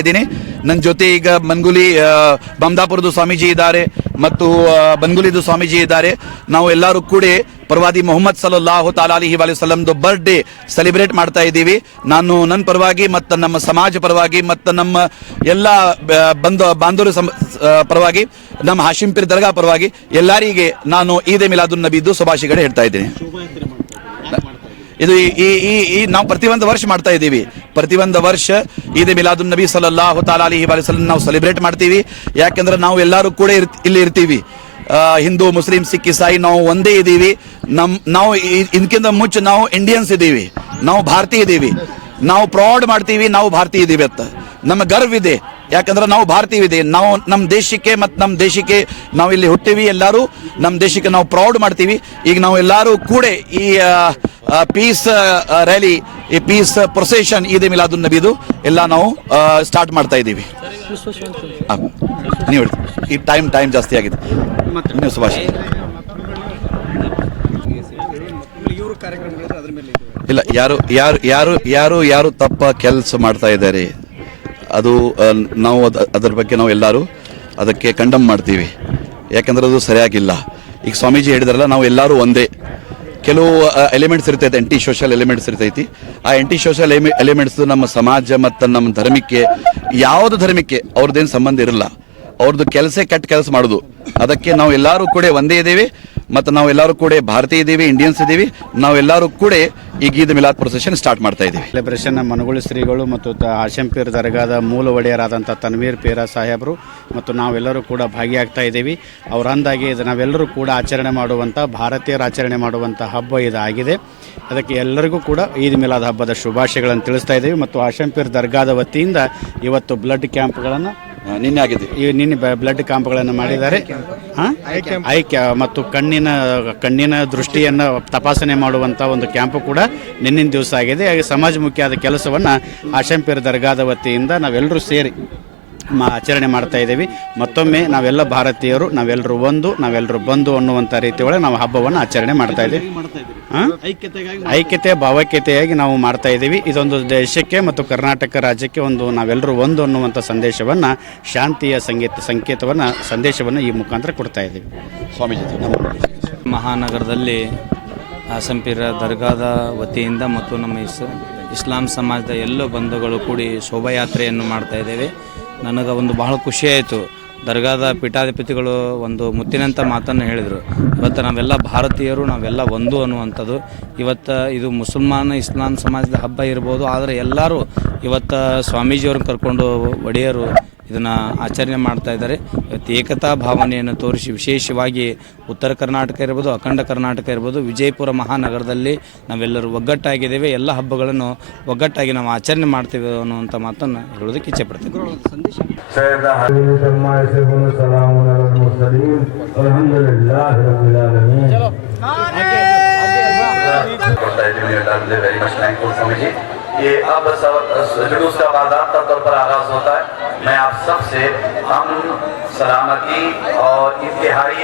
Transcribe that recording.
ಇದ್ದೀನಿ. ನನ್ನ ಜೊತೆ ಈಗ ಬನ್ಗುಲಿ ಬಮದಾಪುರದ ಸ್ವಾಮೀಜಿ ಇದ್ದಾರೆ ಮತ್ತು ಬನ್ಗುಲಿದು ಸ್ವಾಮೀಜಿ ಇದ್ದಾರೆ. ನಾವು ಎಲ್ಲರೂ ಕೂಡ ಪ್ರವಾದಿ ಮೊಹಮ್ಮದ್ ಸಲ್ಲಲ್ಲಾಹು ತಆಲಾ ಅಲೈಹಿ ವಸಲ್ಲಂದು ಬರ್ಡೇ ಸೆಲೆಬ್ರೇಟ್ ಮಾಡ್ತಾ ಇದ್ದೀವಿ. ನಾನು ನನ್ನ ಪರವಾಗಿ ಮತ್ತು ನಮ್ಮ ಸಮಾಜ ಪರವಾಗಿ ಮತ್ತು ನಮ್ಮ ಎಲ್ಲ ಬಾಂಧವರ ಪರವಾಗಿ, ನಮ್ಮ ಹಾಶಿಂ ಪೀರ್ ದರ್ಗಾ ಪರವಾಗಿ ಎಲ್ಲರಿಗೆ ನಾನು ಈದ್ ಮಿಲಾದುನ್ ನಬಿದು ಶುಭಾಶಯಗಳು ಹೇಳ್ತಾ ಇದ್ದೀನಿ. ಇದು ಈ ನಾವು ಪ್ರತಿಯೊಂದು ವರ್ಷ ಮಾಡ್ತಾ ಇದ್ದೀವಿ. ಪ್ರತಿಯೊಂದು ವರ್ಷ ಈದ್ ಮಿಲಾದುನ್ ನಬಿ ಸಲ್ಲಲ್ಲಾಹು ತಆಲಾ ಅಲೈಹಿ ವಸಲ್ಲಂ ನಾವು ಸೆಲೆಬ್ರೇಟ್ ಮಾಡ್ತೀವಿ. ಯಾಕೆಂದ್ರೆ ನಾವು ಎಲ್ಲರೂ ಕೂಡ ಇಲ್ಲಿ ಇರ್ತೀವಿ. ಹಿಂದೂ, ಮುಸ್ಲಿಂ, ಸಿಖ್, ಇಸಾಯಿ ನಾವು ಒಂದೇ ಇದ್ದೀವಿ. ನಾವು ಇದಕ್ಕಿಂತ ಮುಂಚೆ ನಾವು ಇಂಡಿಯನ್ಸ್ ಇದ್ದೀವಿ, ನಾವು ಭಾರತೀಯ ಇದ್ದೀವಿ. ನಾವು ಪ್ರೌಡ್ ಮಾಡ್ತೀವಿ ನಾವು ಭಾರತೀಯ ಇದ್ದೀವಿ ಅಂತ ನಮ್ಮ ಗರ್ವ ಇದೆ. ಯಾಕಂದ್ರೆ ನಾವು ಭಾರತೀಯ ಇದೆ. ನಾವು ನಮ್ಮ ದೇಶಕ್ಕೆ ಮತ್ತು ನಮ್ಮ ದೇಶಕ್ಕೆ ನಾವು ಇಲ್ಲಿ ಹುಟ್ಟಿವಿ. ಎಲ್ಲರೂ ನಮ್ಮ ದೇಶಕ್ಕೆ ನಾವು ಪ್ರೌಡ್ ಮಾಡ್ತೀವಿ. ಈಗ ನಾವು ಎಲ್ಲರೂ ಕೂಡ ಈ ಪೀಸ್ ರ್ಯಾಲಿ, ಈ ಪೀಸ್ ಪ್ರೊಸೆಷನ್ ಈದ್ ಮಿಲಾದುನ್ ನಬಿದು ಎಲ್ಲ ನಾವು ಸ್ಟಾರ್ಟ್ ಮಾಡ್ತಾ ಇದ್ದೀವಿ. ನೀವು ಈ ಟೈಮ್ ಜಾಸ್ತಿ ಆಗಿದೆ. ನೀವು ಶುಭಾಶಯ. ಇಲ್ಲ, ಯಾರು ತಪ್ಪ ಕೆಲಸ ಮಾಡ್ತಾ ಇದ್ದಾರೆ, ಅದು ನಾವು ಅದರ ಬಗ್ಗೆ ನಾವು ಎಲ್ಲರೂ ಅದಕ್ಕೆ ಕಂಡಮ್ ಮಾಡ್ತೀವಿ. ಯಾಕಂದ್ರೆ ಅದು ಸರಿಯಾಗಿಲ್ಲ. ಈಗ ಸ್ವಾಮೀಜಿ ಹೇಳಿದ್ರಲ್ಲ, ನಾವು ಎಲ್ಲರೂ ಒಂದೇ. ಕೆಲವು ಎಲಿಮೆಂಟ್ಸ್ ಇರ್ತೈತೆ, ಆಂಟಿ ಸೋಷಿಯಲ್ ಎಲಿಮೆಂಟ್ಸ್ ಇರ್ತೈತಿ. ಆ ಆಂಟಿ ಸೋಷಿಯಲ್ ಎಲಿಮೆಂಟ್ಸ್ ನಮ್ಮ ಸಮಾಜ ಮತ್ತು ನಮ್ಮ ಧರ್ಮಕ್ಕೆ, ಯಾವುದು ಧರ್ಮಕ್ಕೆ ಅವ್ರದ್ದೇನು ಸಂಬಂಧ ಇರಲ್ಲ. ಅವ್ರದ್ದು ಕೆಲಸ ಕೆಟ್ಟ ಕೆಲಸ ಮಾಡೋದು. ಅದಕ್ಕೆ ನಾವು ಎಲ್ಲರೂ ಕೂಡ ಒಂದೇ ಇದ್ದೀವಿ ಮತ್ತು ನಾವು ಎಲ್ಲರೂ ಕೂಡ ಭಾರತೀಯ ಇದ್ದೀವಿ, ಇಂಡಿಯನ್ಸ್ ಇದ್ದೀವಿ. ನಾವೆಲ್ಲರೂ ಕೂಡ ಈಗ ಈದ್ ಮಿಲಾದ್ ಪ್ರೊಸೆಷನ್ ಸ್ಟಾರ್ಟ್ ಮಾಡ್ತಾ ಇದ್ದೀವಿ. ಸೆಲೆಬ್ರೇಷನ್ ಮನಗುಳಿ ಶ್ರೀಗಳು ಮತ್ತು ಹಾಶಿಂ ಪೀರ್ ದರ್ಗಾದ ಮೂಲ ಒಡೆಯರಾದಂಥ ತನ್ವೀರ್ ಪೀರ ಸಾಹೇಬರು ಮತ್ತು ನಾವೆಲ್ಲರೂ ಕೂಡ ಭಾಗಿಯಾಗ್ತಾ ಇದ್ದೀವಿ. ಅವರ ಅಂದಾಗಿ ಇದು ನಾವೆಲ್ಲರೂ ಕೂಡ ಆಚರಣೆ ಮಾಡುವಂಥ, ಭಾರತೀಯರು ಆಚರಣೆ ಮಾಡುವಂಥ ಹಬ್ಬ ಇದಾಗಿದೆ. ಅದಕ್ಕೆ ಎಲ್ಲರಿಗೂ ಕೂಡ ಈದ್ ಮಿಲಾದ್ ಹಬ್ಬದ ಶುಭಾಶಯಗಳನ್ನು ತಿಳಿಸ್ತಾ ಇದ್ದೀವಿ. ಮತ್ತು ಹಾಶಿಂ ಪೀರ್ ದರ್ಗಾದ ವತಿಯಿಂದ ಇವತ್ತು ಬ್ಲಡ್ ಕ್ಯಾಂಪ್ಗಳನ್ನು ನಿನ್ನೆ ಬ್ಲಡ್ ಕ್ಯಾಂಪ್ಗಳನ್ನು ಮಾಡಿದ್ದಾರೆ. ಐಕ್ಯ ಮತ್ತು ಕಣ್ಣಿನ ದೃಷ್ಟಿಯನ್ನು ತಪಾಸಣೆ ಮಾಡುವಂಥ ಒಂದು ಕ್ಯಾಂಪು ಕೂಡ ನಿನ್ನಿನ ದಿವಸ ಆಗಿದೆ. ಹಾಗೆ ಸಮಾಜಮುಖಿಯಾದ ಕೆಲಸವನ್ನು ಹಾಶಿಂ ಪೀರ್ ದರ್ಗಾದ ವತಿಯಿಂದ ನಾವೆಲ್ಲರೂ ಸೇರಿ ಆಚರಣೆ ಮಾಡ್ತಾ ಇದ್ದೀವಿ. ಮತ್ತೊಮ್ಮೆ ನಾವೆಲ್ಲ ಭಾರತೀಯರು, ನಾವೆಲ್ಲರೂ ನಾವೆಲ್ಲರೂ ಬಂಧು ಅನ್ನುವಂಥ ರೀತಿ ಒಳಗೆ ನಾವು ಹಬ್ಬವನ್ನು ಆಚರಣೆ ಮಾಡ್ತಾ ಇದ್ದೀವಿ. ಐಕ್ಯತೆ, ಭಾವೈಕ್ಯತೆಯಾಗಿ ನಾವು ಮಾಡ್ತಾ ಇದ್ದೀವಿ. ಇದೊಂದು ದೇಶಕ್ಕೆ ಮತ್ತು ಕರ್ನಾಟಕ ರಾಜ್ಯಕ್ಕೆ ನಾವೆಲ್ಲರೂ ಒಂದು ಅನ್ನುವಂಥ ಸಂದೇಶವನ್ನು, ಶಾಂತಿಯ ಸಂದೇಶವನ್ನು ಈ ಮುಖಾಂತರ ಕೊಡ್ತಾ ಇದ್ದೀವಿ. ಸ್ವಾಮೀಜಿ, ಮಹಾನಗರದಲ್ಲಿ ಹಾಶಿಂ ಪೀರ್ ದರ್ಗಾದ ವತಿಯಿಂದ ಮತ್ತು ನಮ್ಮ ಇಸ್ಲಾಂ ಸಮಾಜದ ಎಲ್ಲ ಬಂಧುಗಳು ಕೂಡಿ ಶೋಭಾಯಾತ್ರೆಯನ್ನು ಮಾಡ್ತಾ ಇದ್ದೇವೆ. ನನಗೆ ಬಹಳ ಖುಷಿಯಾಯಿತು. ದರ್ಗಾದ ಪೀಠಾಧಿಪತಿಗಳು ಒಂದು ಮುತ್ತಿನಂಥ ಮಾತನ್ನು ಹೇಳಿದರು. ಇವತ್ತು ನಾವೆಲ್ಲ ಭಾರತೀಯರು, ನಾವೆಲ್ಲ ಒಂದು ಅನ್ನುವಂಥದ್ದು. ಇವತ್ತು ಇದು ಇಸ್ಲಾಂ ಸಮಾಜದ ಹಬ್ಬ ಇರ್ಬೋದು, ಆದರೆ ಎಲ್ಲರೂ ಇವತ್ತು ಸ್ವಾಮೀಜಿಯವ್ರನ್ನ ಕರ್ಕೊಂಡು ಒಡೆಯರು ಇದನ್ನು ಆಚರಣೆ ಮಾಡ್ತಾ ಇದ್ದಾರೆ. ಇವತ್ತು ಏಕತಾ ಭಾವನೆಯನ್ನು ತೋರಿಸಿ, ವಿಶೇಷವಾಗಿ ಉತ್ತರ ಕರ್ನಾಟಕ ಇರ್ಬೋದು, ಅಖಂಡ ಕರ್ನಾಟಕ ಇರ್ಬೋದು, ವಿಜಯಪುರ ಮಹಾನಗರದಲ್ಲಿ ನಾವೆಲ್ಲರೂ ಒಗ್ಗಟ್ಟಾಗಿದ್ದೇವೆ. ಎಲ್ಲ ಹಬ್ಬಗಳನ್ನು ಒಗ್ಗಟ್ಟಾಗಿ ನಾವು ಆಚರಣೆ ಮಾಡ್ತೇವೆ ಅನ್ನುವಂಥ ಮಾತನ್ನು ಹೇಳೋದಕ್ಕೆ ಇಚ್ಛೆ ಪಡ್ತೀವಿ. ये अब जुलूस का बाज़ाब्ता तौर पर आगाज होता है. मैं आप सब से अमन, सलामती और इत्तेहादी